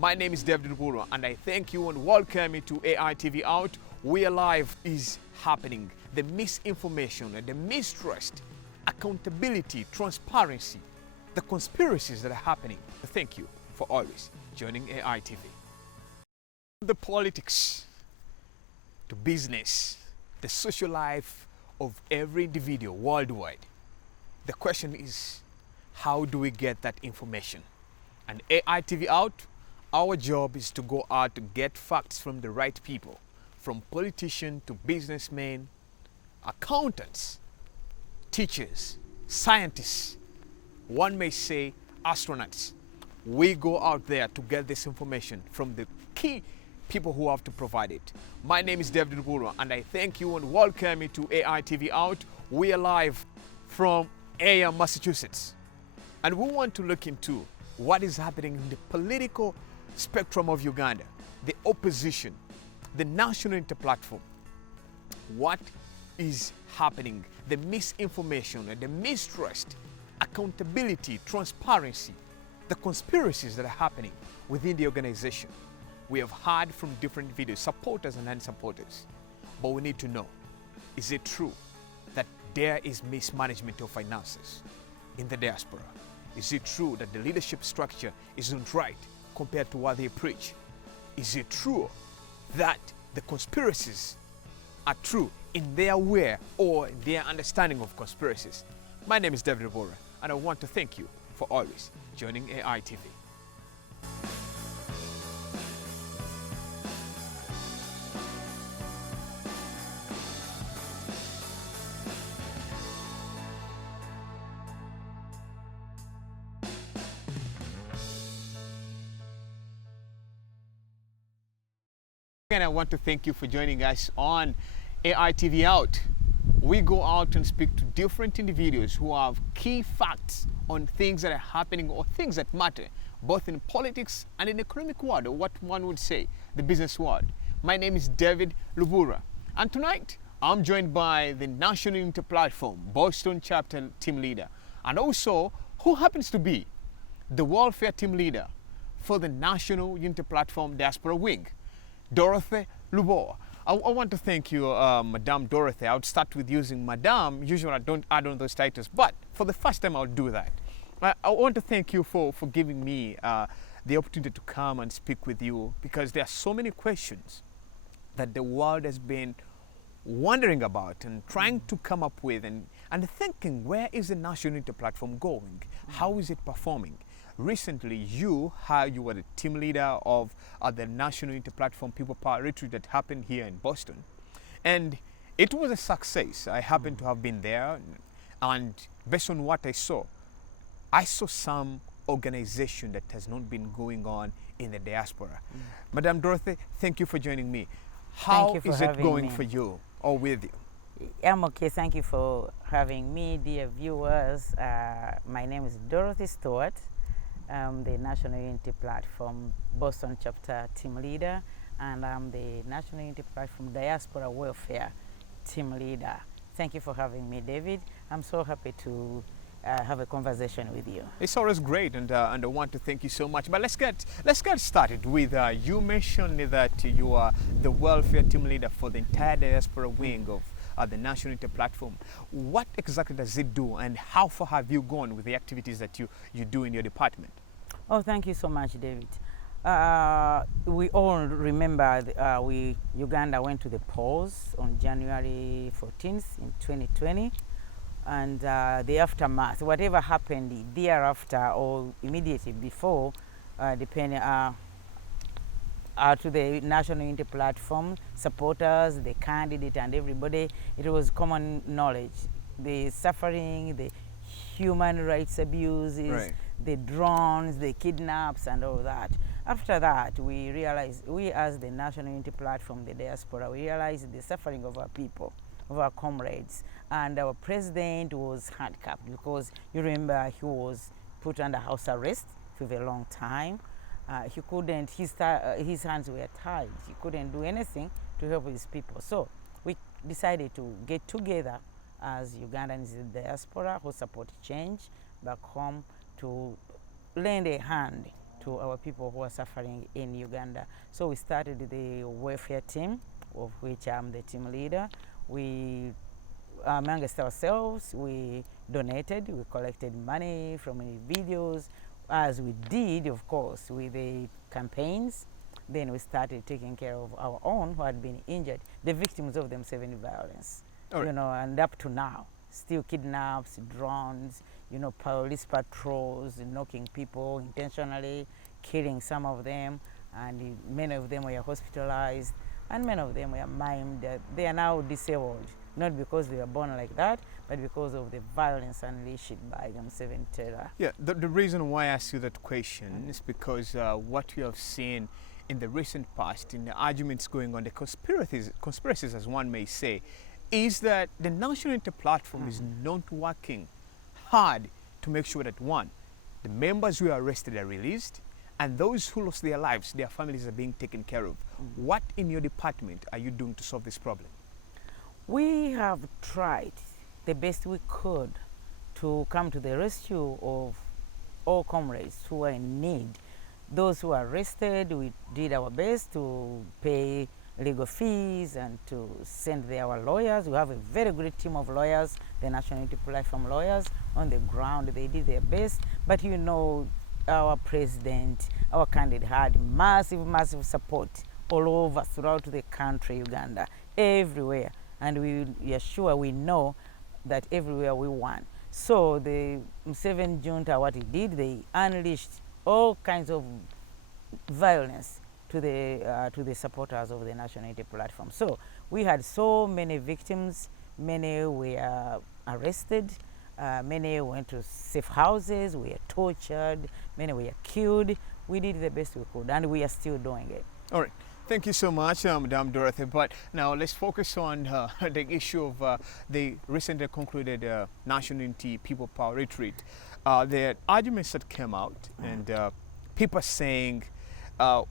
My name is David Lubura, and I thank you and welcome you to AI TV Out, where life is happening. The misinformation and the mistrust, accountability, transparency, the conspiracies that are happening. Thank you for always joining AI TV. The politics, to business, the social life of every individual worldwide. The question is, how do we get that information? And AI TV Out, our job is to go out to get facts from the right people, from politicians to businessmen, accountants, teachers, scientists, one may say astronauts. We go out there to get this information from the key people who have to provide it. My name is David Lubura, and I thank you and welcome you to AI TV Out. We are live from Ayer, Massachusetts. And we want to look into what is happening in the political spectrum of Uganda, the opposition, the national inter-platform. What is happening? The misinformation and the mistrust, accountability, transparency, the conspiracies that are happening within the organization. We have heard from different videos, supporters and non-supporters. But we need to know, is it true that there is mismanagement of finances in the diaspora? Is it true that the leadership structure isn't right compared to what they preach? Is it true that the conspiracies are true in their way or in their understanding of conspiracies? My name is David Lubura, and I want to thank you for always joining AI TV. And I want to thank you for joining us on AI TV Out. We go out and speak to different individuals who have key facts on things that are happening or things that matter, both in politics and in the economic world, or what one would say, the business world. My name is David Lubura, and tonight I'm joined by the National Inter-Platform Boston chapter team leader, and also who happens to be the welfare team leader for the National Inter-Platform Diaspora Wing, Dorothy Stewart. I want to thank you, Madame Dorothy. I would start with using Madame. Usually I don't add on those titles, but for the first time I'll do that. I want to thank you for giving me the opportunity to come and speak with you, because there are so many questions that the world has been wondering about and trying to come up with and thinking, where is the National Inter-Platform going? How is it performing? Recently, you were the team leader of the National Inter-Platform Peoplepower retreat that happened here in Boston. And it was a success. I happened to have been there, and based on what I saw some organization that has not been going on in the diaspora. Madam Dorothy, thank you for joining me. How is it going for you or with you? I'm okay. Thank you for having me, dear viewers. My name is Dorothy Stewart. I'm the National Unity Platform Boston chapter team leader, and I'm the National Unity Platform Diaspora Welfare team leader. Thank you for having me, David. I'm so happy to have a conversation with you. It's always great, and I want to thank you so much. But let's get started with you mentioned that you are the welfare team leader for the entire diaspora wing of the National Inter-Platform. What exactly does it do, and how far have you gone with the activities that you do in your department? Oh, thank you so much, David. We all remember Uganda went to the polls on January 14th in 2020, and the aftermath, whatever happened thereafter or immediately before, depending to the National Inter-Platform supporters, the candidate and everybody, it was common knowledge. The suffering, the human rights abuses, right, the drones, the kidnaps and all that. After that, we realized, we as the National Inter-Platform, the diaspora, we realized the suffering of our people, of our comrades. And our president was handcuffed because you remember he was put under house arrest for a long time. He couldn't, his hands were tied. He couldn't do anything to help his people. So we decided to get together as Ugandans in the diaspora who support change back home to lend a hand to our people who are suffering in Uganda. So we started the welfare team, of which I'm the team leader. We, amongst ourselves, we donated, we collected money from videos, as we did, of course, with the campaigns. Then we started taking care of our own who had been injured, the victims of the Museveni violence. Right. You know, and up to now, still kidnaps, drones, you know, police patrols, knocking people intentionally, killing some of them, and many of them were hospitalized, and many of them were maimed. They are now disabled, not because they were born like that, but because of the violence unleashed by the Museveni terror. Yeah, the reason why I asked you that question is because what you have seen in the recent past, in the arguments going on, the conspiracies as one may say, is that the National Unity Platform is not working hard to make sure that, one, the members who are arrested are released, and those who lost their lives, their families are being taken care of. What in your department are you doing to solve this problem? We have tried the best we could to come to the rescue of all comrades who are in need. Those who are arrested, we did our best to pay legal fees and to send there our lawyers. We have a very great team of lawyers, the National Unity Platform lawyers on the ground. They did their best, but you know, our president, our candidate had massive support all over throughout the country, Uganda, everywhere. And we are sure, we know that everywhere we won. So the Museveni junta, what it did, they unleashed all kinds of violence to the supporters of the National Unity Platform. So we had so many victims, many were arrested, many went to safe houses, were tortured, many were killed. We did the best we could, and we are still doing it. All right. Thank you so much, Madam Dorothy. But now let's focus on the issue of the recently concluded National Unity People Power Retreat. The arguments that came out, and people saying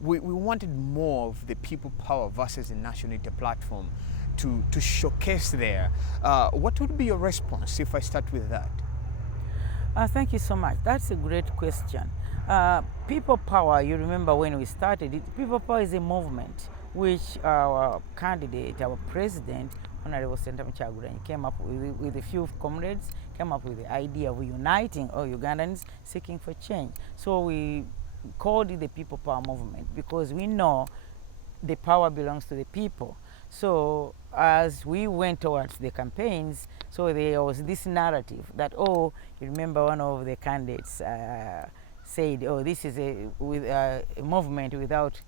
we wanted more of the people power versus the National Unity Platform to showcase there. What would be your response if I start with that? Thank you so much. That's a great question. People power, you remember when we started it, people power is a movement which our candidate, our president, Honorable Senator Kyagulanyi, came up with a few comrades, came up with the idea of uniting all Ugandans seeking for change. So we called it the people power movement because we know the power belongs to the people. So as we went towards the campaigns, so there was this narrative that, oh, you remember one of the candidates said, oh, this is a movement without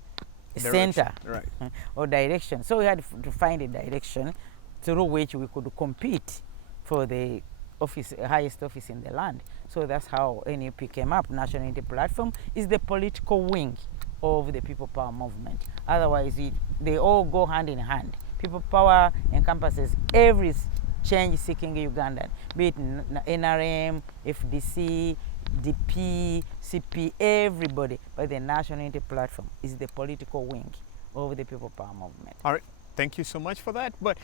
a center, right, or direction. So we had to find a direction through which we could compete for the office, highest office in the land. So that's how NUP came up. National Unity Platform is the political wing of the people power movement. Otherwise, they all go hand in hand. People power encompasses every change-seeking Ugandan, be it NRM, FDC, DP, CP, everybody. But the National Unity Platform is the political wing of the people power movement. All right. Thank you so much for that. But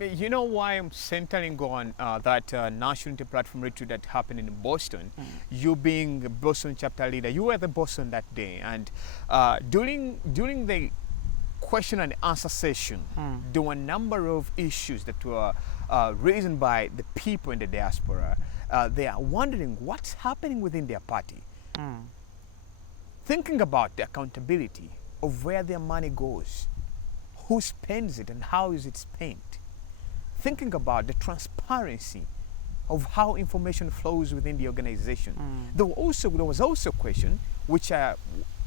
you know why I'm centering on that National Unity Platform retreat that happened in Boston? You being the Boston chapter leader, you were the Boston that day, and during the question and answer session, there were a number of issues that were raised by the people in the diaspora. They are wondering what's happening within their party. Thinking about the accountability of where their money goes, who spends it and how is it spent. Thinking about the transparency of how information flows within the organization. There was also a question, which the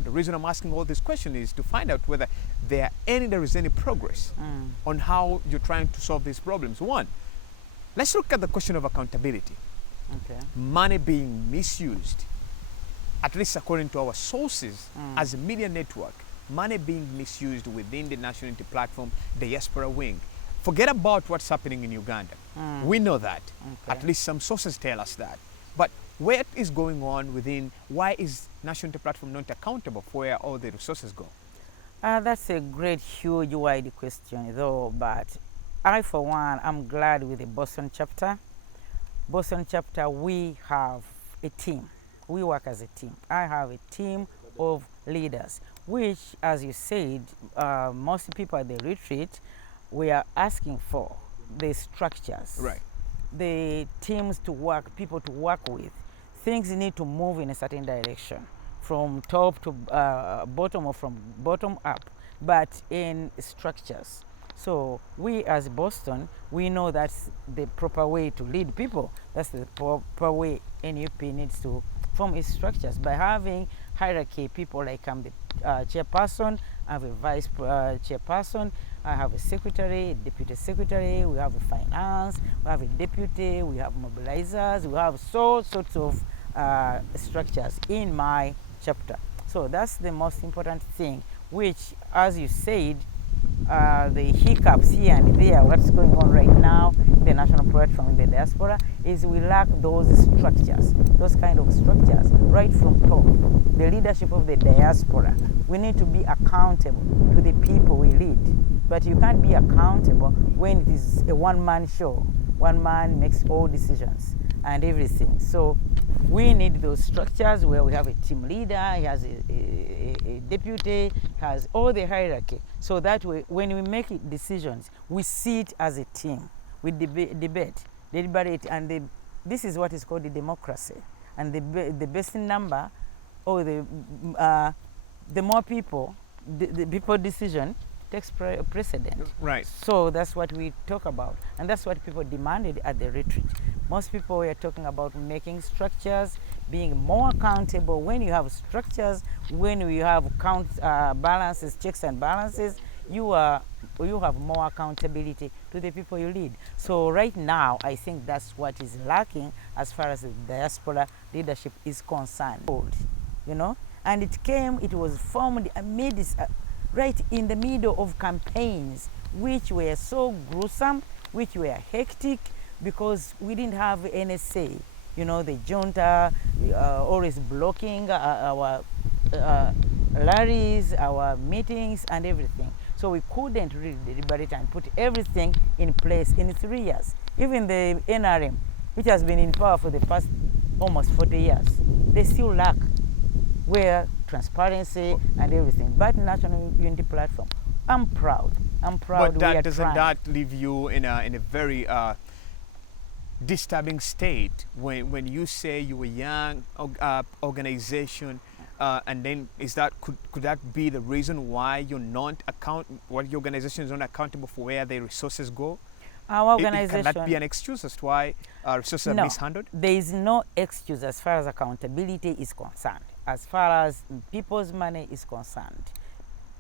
reason I'm asking all this question is to find out whether there is any progress on how you're trying to solve these problems. One, let's look at the question of accountability. Okay. Money being misused, at least according to our sources as a media network, money being misused within the National Unity Platform, Diaspora wing. Forget about what's happening in Uganda. We know that. Okay. At least some sources tell us that. But what is going on within, why is National Unity Platform not accountable for where all the resources go? That's a great, huge, wide question though, but I, for one, I'm glad with the Boston chapter. Boston chapter, we have a team. We work as a team. I have a team of leaders, which, as you said, most people at the retreat, we are asking for the structures, Right. the teams to work, people to work with. Things need to move in a certain direction, from top to bottom or from bottom up, but in structures. So we as Boston, we know that's the proper way to lead people. That's the proper way NUP needs to form its structures, by having hierarchy. People like I'm the chairperson, I have a vice chairperson, I have a secretary, a deputy secretary, we have a finance, we have a deputy, we have mobilizers, we have so sorts of structures in my chapter. So that's the most important thing, which, as you said, the hiccups here and there, what's going on right now in the national platform in the diaspora, is we lack those structures, those kind of structures right from top. The leadership of the diaspora, we need to be accountable to the people we lead. But you can't be accountable when it is a one-man show. One man makes all decisions and everything. So we need those structures where we have a team leader, he has a deputy, has all the hierarchy. So that way, when we make decisions, we see it as a team. We debate, deliberate, and this is what is called the democracy. And the best number, or the more people, the people decision takes precedent. Right. So that's what we talk about, and that's what people demanded at the retreat. Most people were talking about making structures, being more accountable. When you have structures, when you have balances, checks and balances, you have more accountability to the people you lead. So right now, I think that's what is lacking as far as the diaspora leadership is concerned. You know, and it was formed amidst right in the middle of campaigns, which were so gruesome, which were hectic, because we didn't have any say. You know, the junta always blocking our rallies, our meetings, and everything. So we couldn't really deliberate and put everything in place in 3 years. Even the NRM, which has been in power for the past almost 40 years, they still lack transparency and everything. But National Unity Platform, I'm proud. But that doesn't that leave you in a very disturbing state when you say you're a young organization, and then could that be the reason why you're not your organization is not accountable for where the resources go? Our organization, can that be an excuse as to why resources are mishandled? There is no excuse as far as accountability is concerned. As far as people's money is concerned,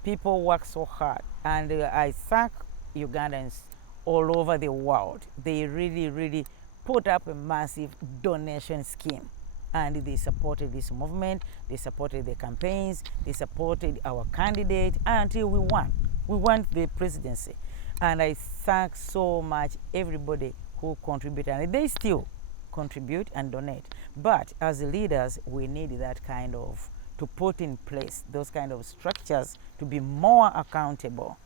people work so hard, and I thank Ugandans all over the world. They really, really put up a massive donation scheme, and they supported this movement, they supported the campaigns, they supported our candidate until we won. We won the presidency. And I thank so much everybody who contributed, and they still contribute and donate. But as leaders, we need that kind of, to put in place those kind of structures to be more accountable.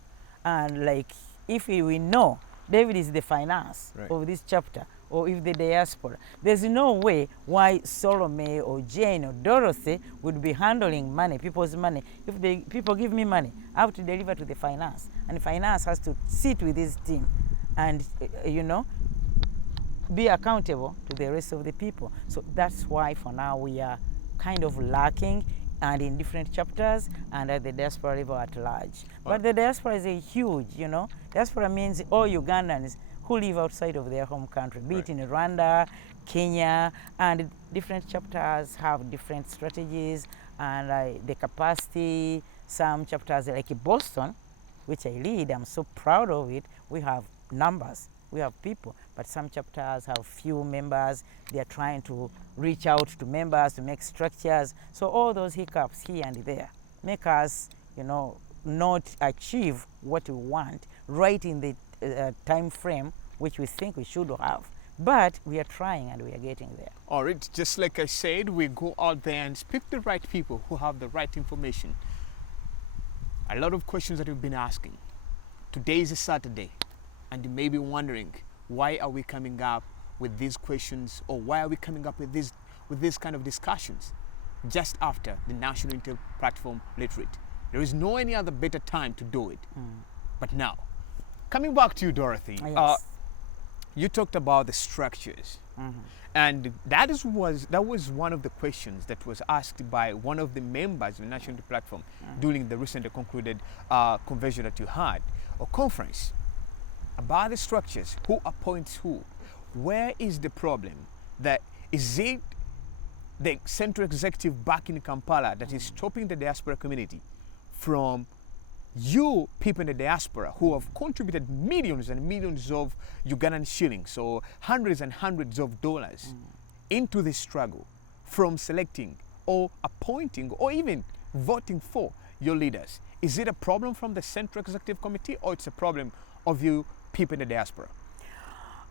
And like, if we know David is the finance of this chapter, or if the diaspora, there's no way why Salome or Jane or Dorothy would be handling money, people's money. If people give me money, I have to deliver to the finance, and finance has to sit with this team and, you know, be accountable to the rest of the people. So that's why for now we are kind of lacking, and in different chapters and at the diaspora level at large. But the diaspora is a huge, you know, diaspora means all Ugandans who live outside of their home country, be it in Rwanda, Kenya, and different chapters have different strategies and the capacity. Some chapters like Boston, which I lead, I'm so proud of it, we have numbers. We have people, but some chapters have few members. They are trying to reach out to members to make structures. So all those hiccups here and there make us, you know, not achieve what we want right in the time frame which we think we should have. But we are trying and we are getting there. All right, just like I said, we go out there and speak to the right people who have the right information. A lot of questions that we've been asking. Today is a Saturday. And you may be wondering, why are we coming up with these questions, or why are we coming up with this kind of discussions? just after the National Unity Platform retreat. There is no any other better time to do it. But now, coming back to you, Dorothy, Yes. you talked about the structures. And that was one of the questions that was asked by one of the members of the National Unity Platform during the recently concluded convention that you had, or conference, about the structures, who appoints who. Where is the problem? Is it the central executive back in Kampala that is stopping the diaspora community from you people in the diaspora who have contributed millions and millions of Ugandan shillings, so hundreds and hundreds of dollars into this struggle, from selecting or appointing or even voting for your leaders? Is it a problem from the Central Executive Committee, or it's a problem of you people in the diaspora?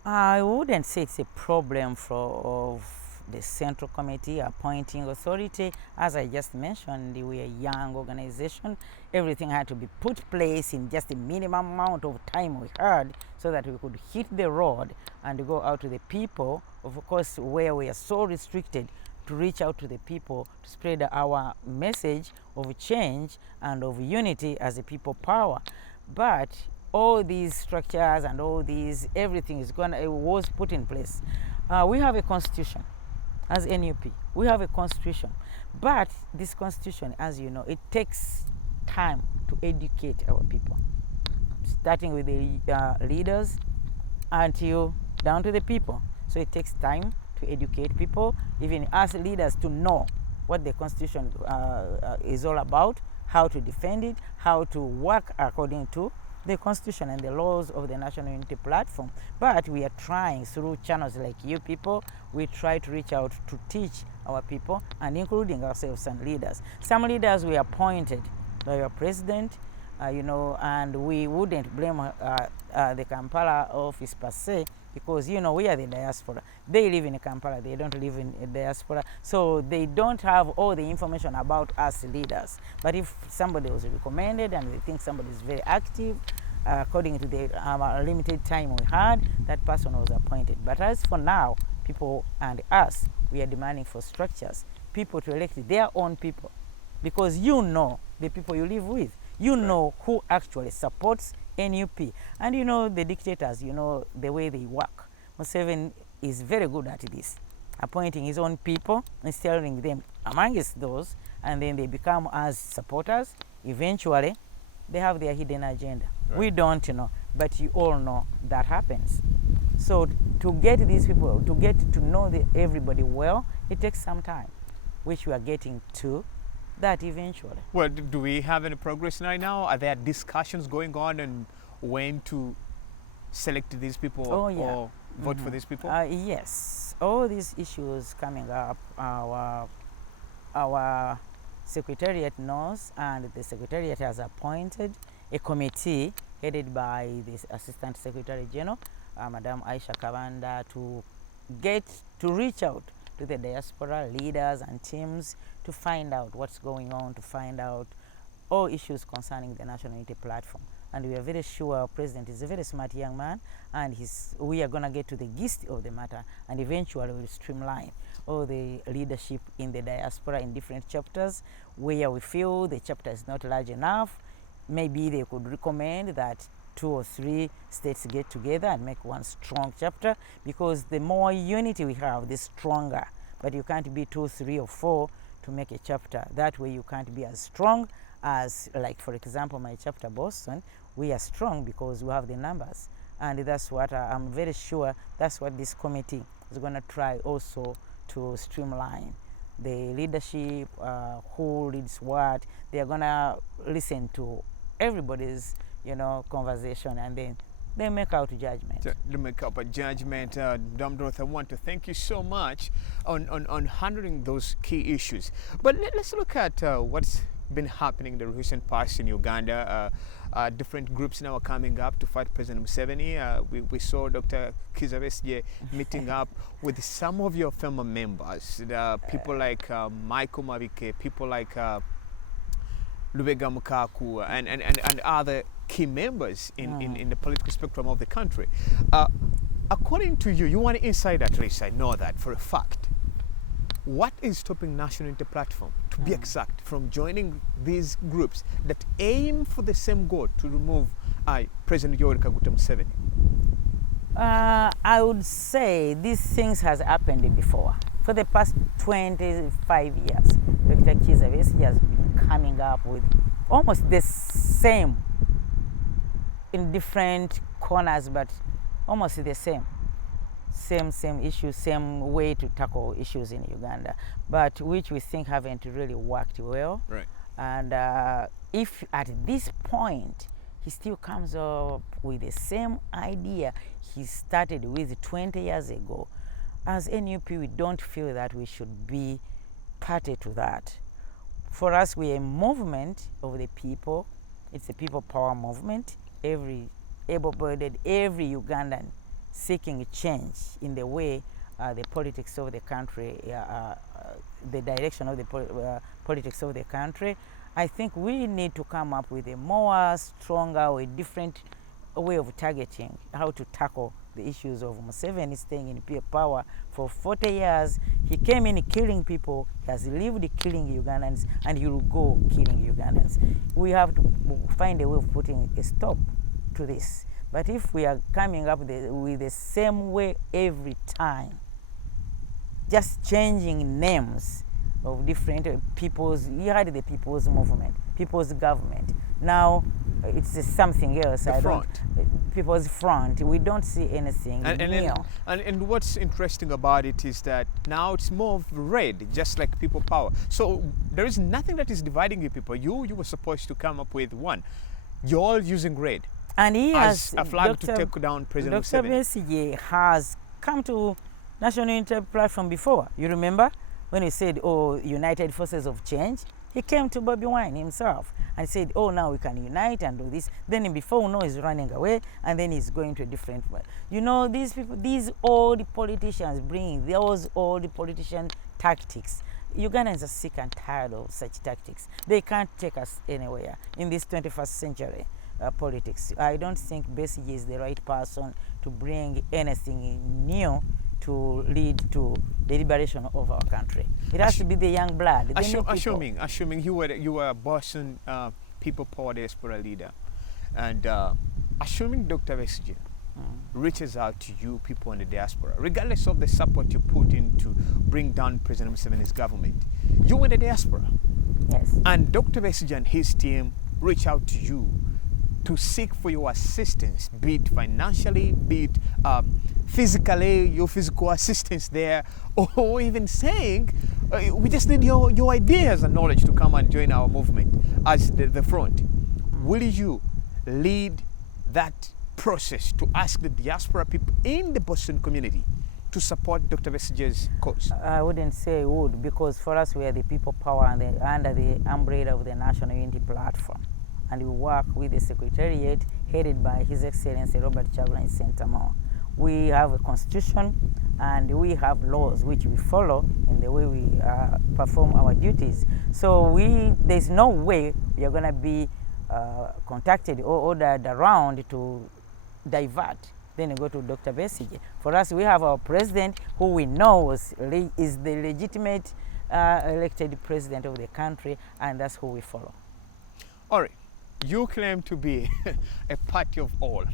I wouldn't say it's a problem of the Central Committee appointing authority. As I just mentioned, we are a young organization. Everything had to be put place in just a minimum amount of time we had, so that we could hit the road and go out to the people. Of course, where we are so restricted to reach out to the people, to spread our message of change and of unity as a people power. But all these structures and all these, everything was put in place. We have a constitution as NUP. We have a constitution. But this constitution, as you know, it takes time to educate our people, starting with the leaders until down to the people. So it takes time to educate people, even us leaders, to know what the constitution is all about, how to defend it, how to work according to the constitution and the laws of the National Unity Platform. But we are trying through channels like you people, we try to reach out to teach our people, and including ourselves and leaders. Some leaders were appointed by our president, and we wouldn't blame the Kampala office per se, because, we are the diaspora. They live in Kampala, they don't live in a diaspora, so they don't have all the information about us leaders. But if somebody was recommended and they think somebody is very active, according to the limited time we had, that person was appointed. But as for now, people and us, we are demanding for structures, people to elect their own people, because the people you live with, know who actually supports NUP. And the dictators, the way they work. Museveni is very good at this, appointing his own people, installing them amongst those, and then they become as supporters. Eventually, they have their hidden agenda. Right. We don't know, but you all know that happens. So to get these people, to get to know everybody well, it takes some time, which we are getting to that eventually. Well, do we have any progress right now? Are there discussions going on on when to select these people or vote for these people? Yes, all these issues coming up, our secretariat knows, and the secretariat has appointed a committee headed by the Assistant Secretary General, Madam Aisha Kabanda, to reach out to the diaspora leaders and teams to find out what's going on, to find out all issues concerning the National Unity Platform. And we are very sure our president is a very smart young man, and we are going to get to the gist of the matter, and eventually we'll streamline all the leadership in the diaspora in different chapters. Where we feel the chapter is not large enough, maybe they could recommend that 2 or 3 states get together and make one strong chapter, because the more unity we have, the stronger. But you can't be 2, 3, or 4 to make a chapter. That way you can't be as strong as, like, for example, my chapter Boston. We are strong because we have the numbers, and that's what I'm very sure that's what this committee is going to try also, to streamline the leadership, who leads what. They are going to listen to everybody's conversation, and then they make out a judgment. They make up a judgment. Dame Dorothy, I want to thank you so much on handling those key issues. But let's look at what's been happening in the recent past in Uganda. Different groups now are coming up to fight President Museveni. We saw Dr. Kizza Besigye meeting up with some of your former members, people like Michael Mabike, people like Lubega Mukaku, and other key members in the political spectrum of the country. According to you, you want to inside that race, I know that for a fact. What is stopping National Unity Platform, to be exact, from joining these groups that aim for the same goal to remove President Yoweri Kaguta Museveni? I would say these things has happened before. For the past 25 years, Dr. Kizza Besigye has been coming up with almost the same, in different corners, but almost the same issues, same way to tackle issues in Uganda, but which we think haven't really worked well. Right. And if at this point he still comes up with the same idea he started with 20 years ago, as NUP, we don't feel that we should be party to that. For us, we're a movement of the people. It's a people power movement. Every able-bodied, every Ugandan seeking change in the way the politics of the country, the direction of the politics of the country. I think we need to come up with a more stronger or a different way of targeting how to tackle the issues of Museveni staying in people power for 40 years. He came in killing people, he has lived killing Ugandans, and he will go killing Ugandans. We have to find a way of putting a stop to this. But if we are coming up with the same way every time, just changing names of different people's, you had the people's movement, people's government. Now it's something else. People's Front. We don't see anything new. And what's interesting about it is that now it's more of red, just like people power. So there is nothing that is dividing you people. You were supposed to come up with one. You're all using red. And he as has a flag to take down President Dr. Museveni. Besigye has come to National Unity Platform before. You remember when he said, "Oh, United Forces of Change"? He came to Bobby Wine himself and said, "Oh, now we can unite and do this." Then before we know, he's running away, and then he's going to a different way. You know, these people, these old politicians bringing those old politician tactics. Ugandans are sick and tired of such tactics. They can't take us anywhere in this 21st century. Politics. I don't think Besigye is the right person to bring anything new to lead to the liberation of our country. It has to be the young blood. Assuming you were a Boston people power diaspora leader, and assuming Dr. Besigye reaches out to you people in the diaspora, regardless of the support you put in to bring down President Museveni's government, you in the diaspora. Yes. And Dr. Besigye and his team reach out to you to seek for your assistance, be it financially, be it physically, your physical assistance there, or even saying, we just need your ideas and knowledge to come and join our movement as the front. Will you lead that process to ask the diaspora people in the Boston community to support Dr. Besigye's cause? I wouldn't say would, because for us we are the people power and under the umbrella of the National Unity Platform. And we work with the Secretariat headed by His Excellency Robert Kyagulanyi Ssentamu. We have a constitution and we have laws which we follow in the way we perform our duties. So there's no way we are going to be contacted or ordered around to divert. Then you go to Dr. Besigye. For us, we have our president who we know is the legitimate elected president of the country, and that's who we follow. All right. You claim to be a party of all.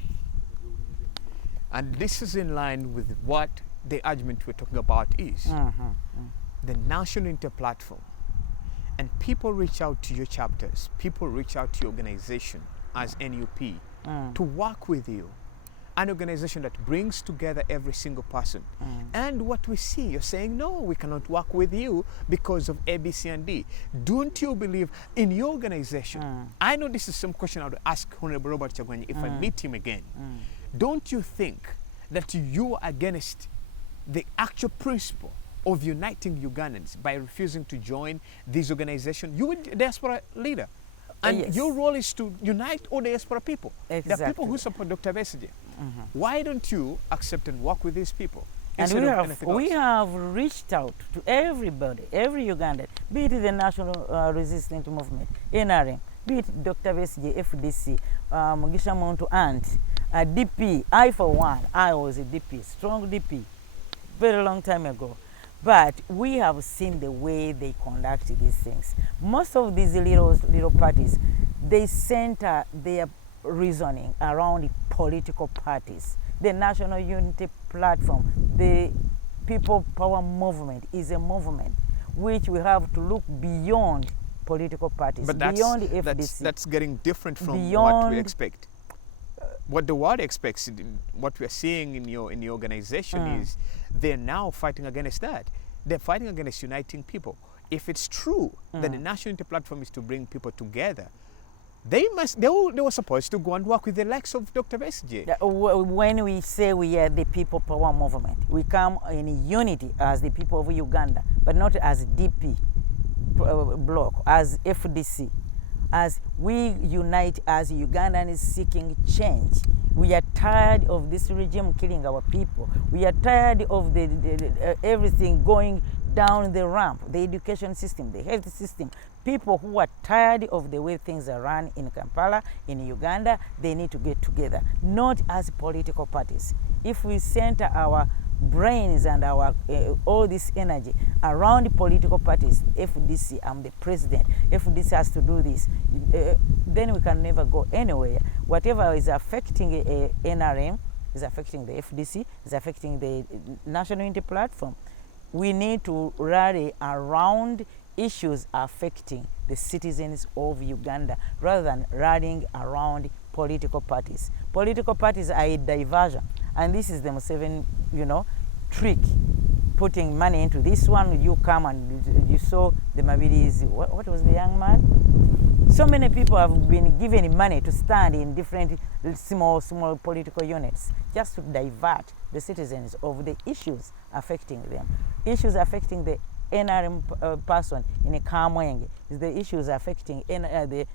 And this is in line with what the argument we're talking about is. The National Unity Platform. And people reach out to your chapters, people reach out to your organization as NUP to work with you. An organization that brings together every single person. And what we see, you're saying, no, we cannot work with you because of A, B, C, and D. Don't you believe in your organization? I know this is some question I would ask Honorable Robert Kyagulanyi if I meet him again. Don't you think that you are against the actual principle of uniting Ugandans by refusing to join this organization? You are the diaspora leader. And yes. Your role is to unite all diaspora people. Exactly. The people who support Dr. Besigye. Why don't you accept and work with these people? And we have reached out to everybody, every Ugandan, be it the National Resistance Movement, NRM, be it Dr. Besigye, FDC, Mugisha Muntu Ant, DP. I, for one, I was a DP, strong DP, very long time ago. But we have seen the way they conduct these things. Most of these little parties, they center their reasoning around political parties. The National Unity Platform, the People Power movement is a movement which we have to look beyond political parties, but beyond FDC. That's getting different from beyond, what we expect. What the world expects, what we are seeing in your organization is they're now fighting against that. They're fighting against uniting people. If it's true that the National Unity Platform is to bring people together, they were supposed to go and work with the likes of Dr. SJ. When we say we are the People Power movement, we come in unity as the people of Uganda, but not as DP bloc, as FDC. As we unite as Ugandans seeking change. We are tired of this regime killing our people. We are tired of everything going down the ramp, the education system, the health system. People who are tired of the way things are run in Kampala, in Uganda, they need to get together, not as political parties. If we center our brains and our all this energy around political parties, FDC, I'm the president, FDC has to do this, then we can never go anywhere. Whatever is affecting NRM is affecting the FDC, is affecting the National Unity Platform. We need to rally around issues affecting the citizens of Uganda rather than rallying around political parties. Political parties are a diversion, and this is the Museveni, trick. Putting money into this one, you come and you saw the Mabilis, what was the young man? So many people have been given money to stand in different small political units just to divert the citizens of the issues affecting them. Issues affecting the NRM person in Kamwenge, is the issues affecting the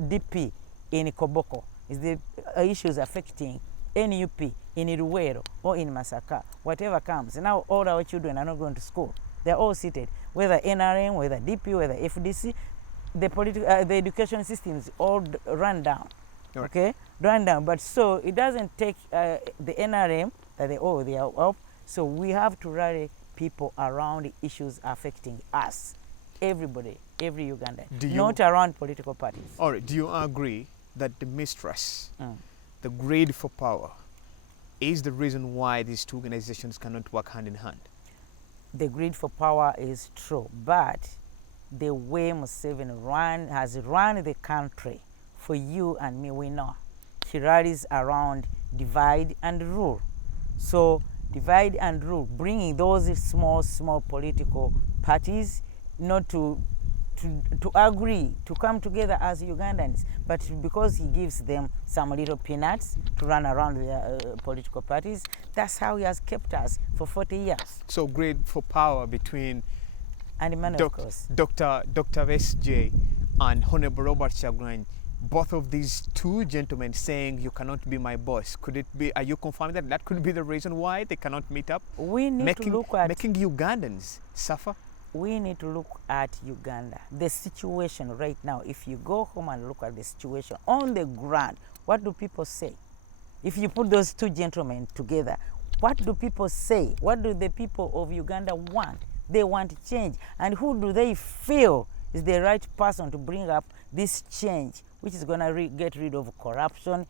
DP in Koboko, is the issues affecting NUP in Iruwero or in Masaka, whatever comes. Now all our children are not going to school. They're all seated, whether NRM, whether DP, whether FDC, the education system is all run down, okay? Run down, but so it doesn't take the NRM that they are up, so we have to rally people around issues affecting us, everybody, every Ugandan, not around political parties. All right, do you agree that the mistrust, the greed for power, is the reason why these two organizations cannot work hand in hand? The greed for power is true, but the way Museveni has run the country, for you and me, we know, he rallies around divide and rule. So divide and rule, bringing those small political parties not to agree, to come together as Ugandans, but because he gives them some little peanuts to run around their political parties, that's how he has kept us for 40 years. So greed for power between Dr. SJ and Honorable Robert Kyagulanyi, both of these two gentlemen saying you cannot be my boss. Could it be, are you confirming that could be the reason why they cannot meet up? We need to look at making Ugandans suffer? We need to look at Uganda. The situation right now, if you go home and look at the situation on the ground, what do people say? If you put those two gentlemen together, what do people say? What do the people of Uganda want? They want change. And who do they feel is the right person to bring up this change, which is going to get rid of corruption,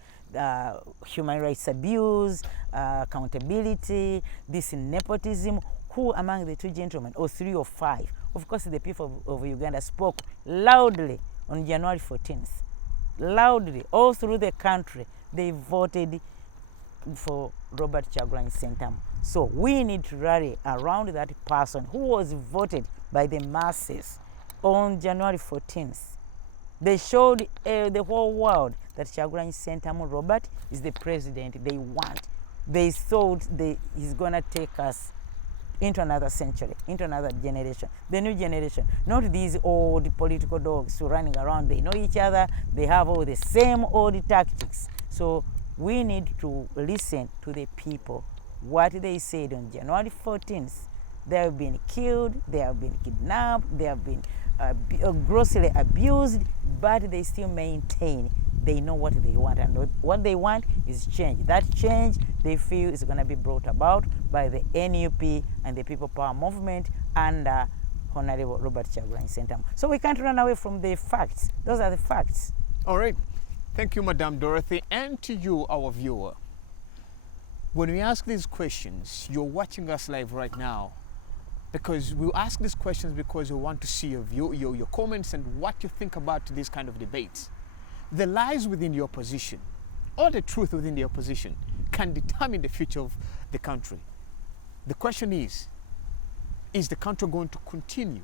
human rights abuse, accountability, this nepotism? Who among the two gentlemen, or three or five? Of course, the people of Uganda spoke loudly on January 14th. Loudly, all through the country, they voted for Robert Kyagulanyi Ssentamu. So we need to rally around that person who was voted by the masses on January 14th. They showed the whole world that Kyagulanyi Ssentamu Robert is the president they want. They thought he's going to take us into another century, into another generation, the new generation, not these old political dogs who are running around. They know each other, they have all the same old tactics. So we need to listen to the people, what they said on January 14th. They have been killed, they have been kidnapped, they have been grossly abused, but they still maintain they know what they want, and what they want is change. That change they feel is going to be brought about by the NUP and the People Power movement under Honorable Robert Kyagulanyi Ssentamu. So we can't run away from the facts. Those are the facts. All right. Thank you, Madam Dorothy, and to you, our viewer. When we ask these questions, you're watching us live right now, because we ask these questions because we want to see your view, your comments and what you think about these kind of debates. The lies within the opposition, or the truth within the opposition, can determine the future of the country. The question is the country going to continue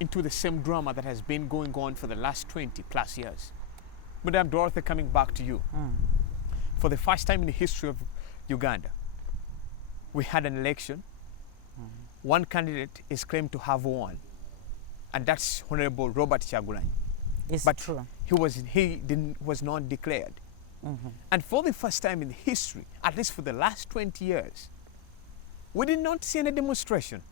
into the same drama that has been going on for the last 20 plus years? Madam Dorothy, coming back to you. For the first time in the history of Uganda, we had an election. One candidate is claimed to have won, and that's Honorable Robert Kyagulanyi. It's But true. he was not declared. And for the first time in history, at least for the last 20 years, we did not see any demonstration.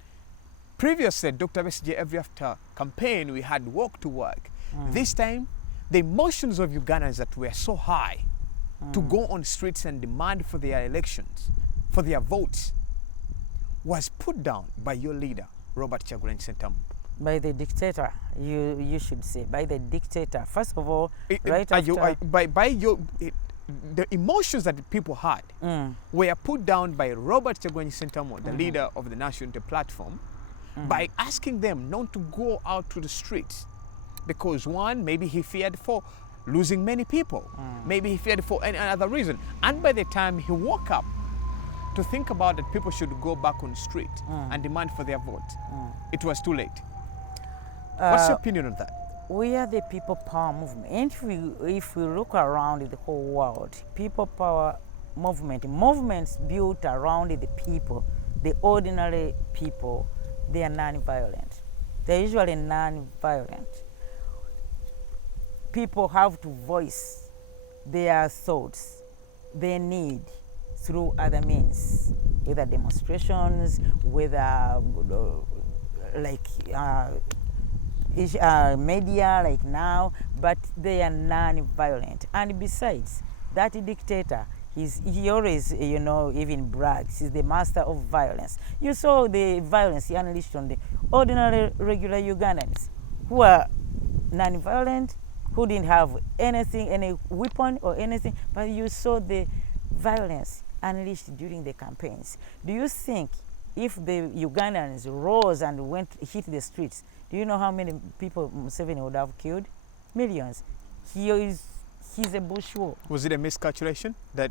Previously, Dr. Besigye, every after campaign, we had walk to work. This time, the emotions of Ugandans that were so high to go on streets and demand for their elections, for their votes, was put down by your leader, Robert Kyagulanyi Ssentamu. By the dictator, you should say, by the dictator. First of all, right the emotions that the people had were put down by Robert Kyagulanyi Ssentamu, the leader of the National Unity Platform, by asking them not to go out to the streets. Because one, maybe he feared for losing many people. Maybe he feared for any other reason. And by the time he woke up to think about that people should go back on the street and demand for their vote, it was too late. What's your opinion on that? We are the people power movement. And if we look around the whole world, people power movements built around the people, the ordinary people, they are non-violent. They're usually non-violent. People have to voice their thoughts, their need, through other means, whether demonstrations, whether media like now, but they are non-violent. And besides, that dictator, he always, even brags, he's the master of violence. You saw the violence he unleashed on the ordinary, regular Ugandans who are non-violent, who didn't have anything, any weapon or anything, but you saw the violence unleashed during the campaigns. Do you think if the Ugandans rose and hit the streets, do you know how many people Museveni would have killed? Millions. He's a bushwalker. Was it a miscalculation that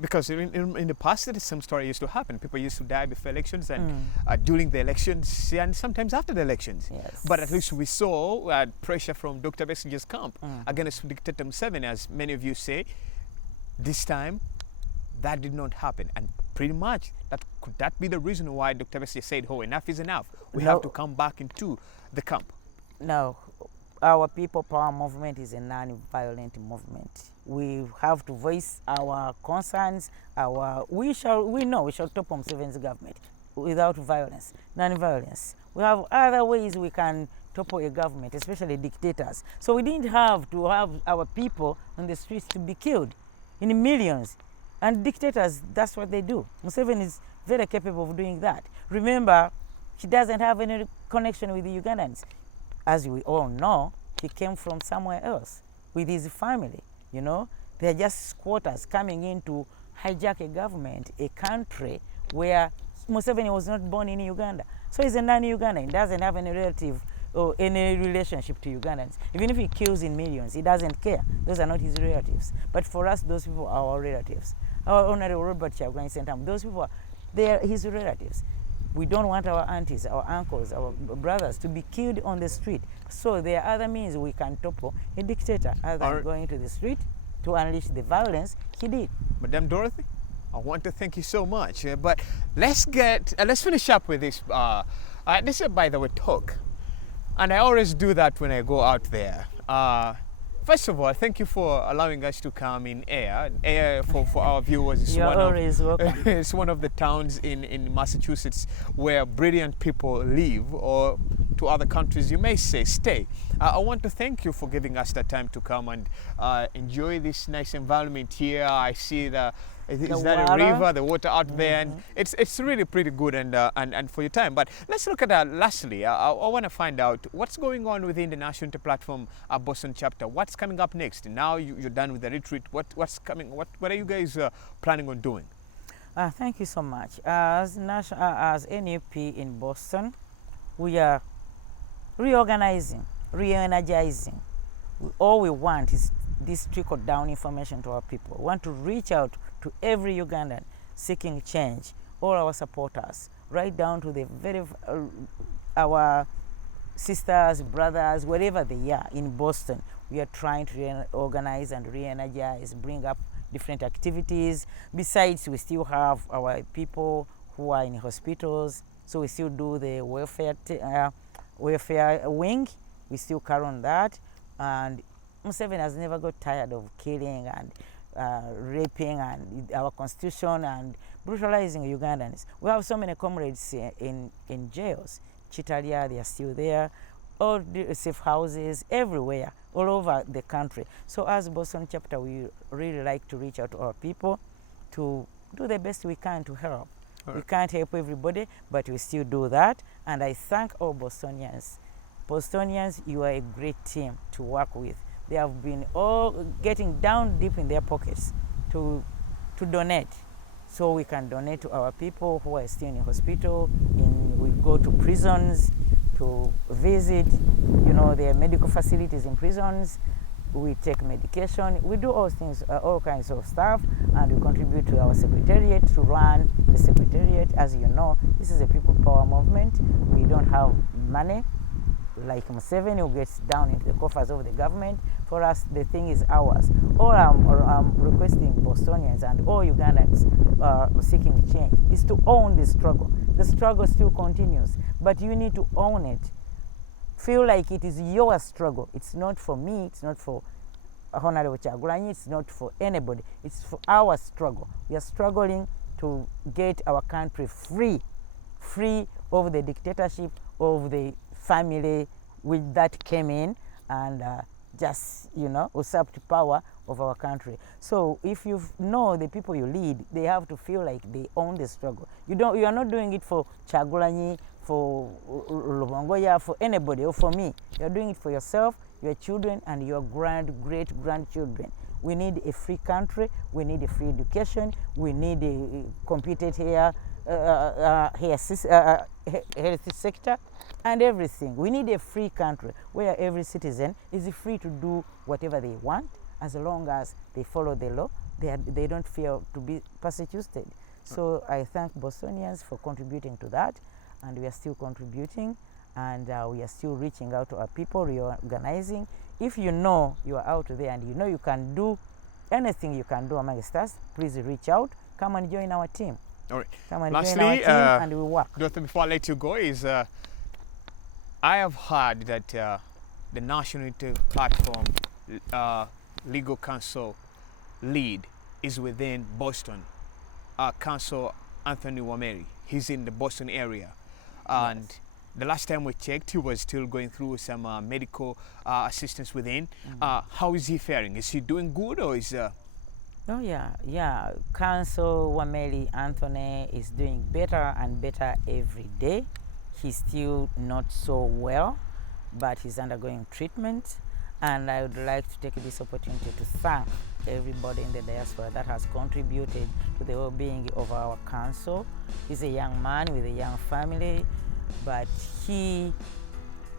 because in the past the same story used to happen? People used to die before elections and during the elections and sometimes after the elections. Yes. But at least we saw pressure from Dr. Besigye's camp against dictator Museveni, as many of you say. This time, that did not happen, and pretty much could that be the reason why Dr. Besigye said, "Oh, enough is enough. We have to come back into the camp." No, our people power movement is a non-violent movement. We have to voice our concerns. We shall topple Museveni's government without violence, non-violence. We have other ways we can topple a government, especially dictators. So we didn't have to have our people on the streets to be killed in millions. And dictators, that's what they do. Museveni is very capable of doing that. Remember, he doesn't have any connection with the Ugandans. As we all know, he came from somewhere else with his family, They're just squatters coming in to hijack a government, a country where Museveni was not born in Uganda. So he's a non-Ugandan. He doesn't have any relative or any relationship to Ugandans. Even if he kills in millions, he doesn't care. Those are not his relatives. But for us, those people are our relatives. Our Honorable Robert Kyagulanyi Ssentamu, those people, they are his relatives. We don't want our aunties, our uncles, our brothers to be killed on the street. So there are other means we can topple a dictator other than going to the street to unleash the violence he did. Madam Dorothy, I want to thank you so much. But let's finish up with this. This is, by the way, talk. And I always do that when I go out there. First of all, thank you for allowing us to come in air. Air for our viewers is welcome. It's one of the towns in Massachusetts where brilliant people live, or to other countries, you may say stay. I want to thank you for giving us the time to come and enjoy this nice environment here. I see is that a river, the water out there, and it's really pretty good, and for your time. But let's look at lastly, I want to find out what's going on within the National Unity Platform Boston chapter. What's coming up next? Now you're done with the retreat. What's coming? What are you guys planning on doing? Thank you so much. As NUP in Boston, we are reorganizing, re-energizing. All we want is this trickle-down information to our people. We want to reach out to every Ugandan seeking change, all our supporters, right down to the our sisters, brothers, wherever they are in Boston. We are trying to organize and re-energize, bring up different activities. Besides, we still have our people who are in hospitals, so we still do the welfare wing. We still carry on that, and Museveni has never got tired of killing and raping and our constitution and brutalizing Ugandans. We have so many comrades in jails. Chitalia, they are still there. All the safe houses everywhere, all over the country. So as Boston chapter, we really like to reach out to our people to do the best we can to help. Right. We can't help everybody, but we still do that. And I thank all Bostonians. Bostonians, you are a great team to work with. They have been all getting down deep in their pockets to donate. So we can donate to our people who are still in hospital. We go to prisons to visit, their medical facilities in prisons. We take medication. We do all things, all kinds of stuff, and we contribute to our secretariat to run the secretariat. As you know, this is a people power movement. We don't have money like Museveni, who gets down into the coffers of the government. For us, the thing is ours. All I'm requesting Bostonians and all Ugandans seeking change is to own the struggle. The struggle still continues, but you need to own it. Feel like it is your struggle. It's not for me, it's not for Honorable Kyagulanyi, it's not for anybody. It's for our struggle. We are struggling to get our country free of the dictatorship of the family that came in and just, usurped power of our country. So if you know the people you lead, they have to feel like they own the struggle. You are not doing it for Kyagulanyi, for Lubongoya, for anybody, or for me. You're doing it for yourself, your children, and your great-grandchildren. We need a free country. We need a free education. We need a competent health sector and everything. We need a free country where every citizen is free to do whatever they want as long as they follow the law. They don't fear to be persecuted. So I thank Bostonians for contributing to that, and we are still contributing, and we are still reaching out to our people, reorganizing. If you know you are out there and you know you can do anything you can do amongst us, please reach out. Come and join our team. All right. Come and Lastly, join our team and we work. Dorothy, before I let you go, I have heard that the National Unity Platform Legal Counsel lead is within Boston. Counsel Anthony Wameri. He's in the Boston area. And yes. The last time we checked, he was still going through some medical assistance within. How is he faring? Is he doing good, or is... Oh, yeah. Counsel Wameri Anthony is doing better and better every day. He's still not so well, but he's undergoing treatment. And I would like to take this opportunity to thank everybody in the diaspora that has contributed to the well-being of our council. He's a young man with a young family, but he,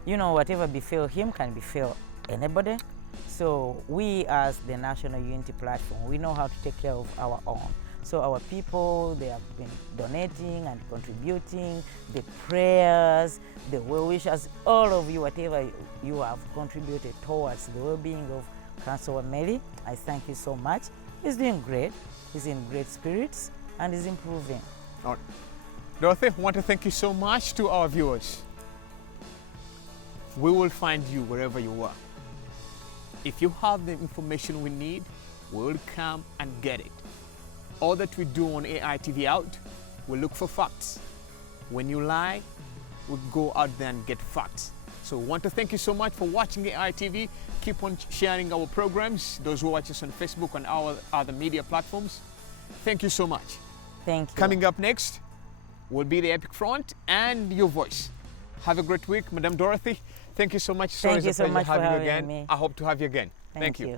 whatever befell him can befell anybody. So we as the National Unity Platform, we know how to take care of our own. So our people, they have been donating and contributing, the prayers, the well wishes, all of you, whatever you have contributed towards the well-being of Councillor Wameri, I thank you so much. He's doing great, he's in great spirits, and he's improving. All right. Dorothy, I want to thank you so much to our viewers. We will find you wherever you are. If you have the information we need, we will come and get it. All that we do on AI TV Out, we look for facts. When you lie, we go out there and get facts. So we want to thank you so much for watching AI TV. Keep on sharing our programs, those who watch us on Facebook and our other media platforms. Thank you so much. Thank you. Coming up next will be the Epic Front and your voice. Have a great week, Madam Dorothy. Thank you so much. Thank you so much for having me. I hope to have you again. Thank you.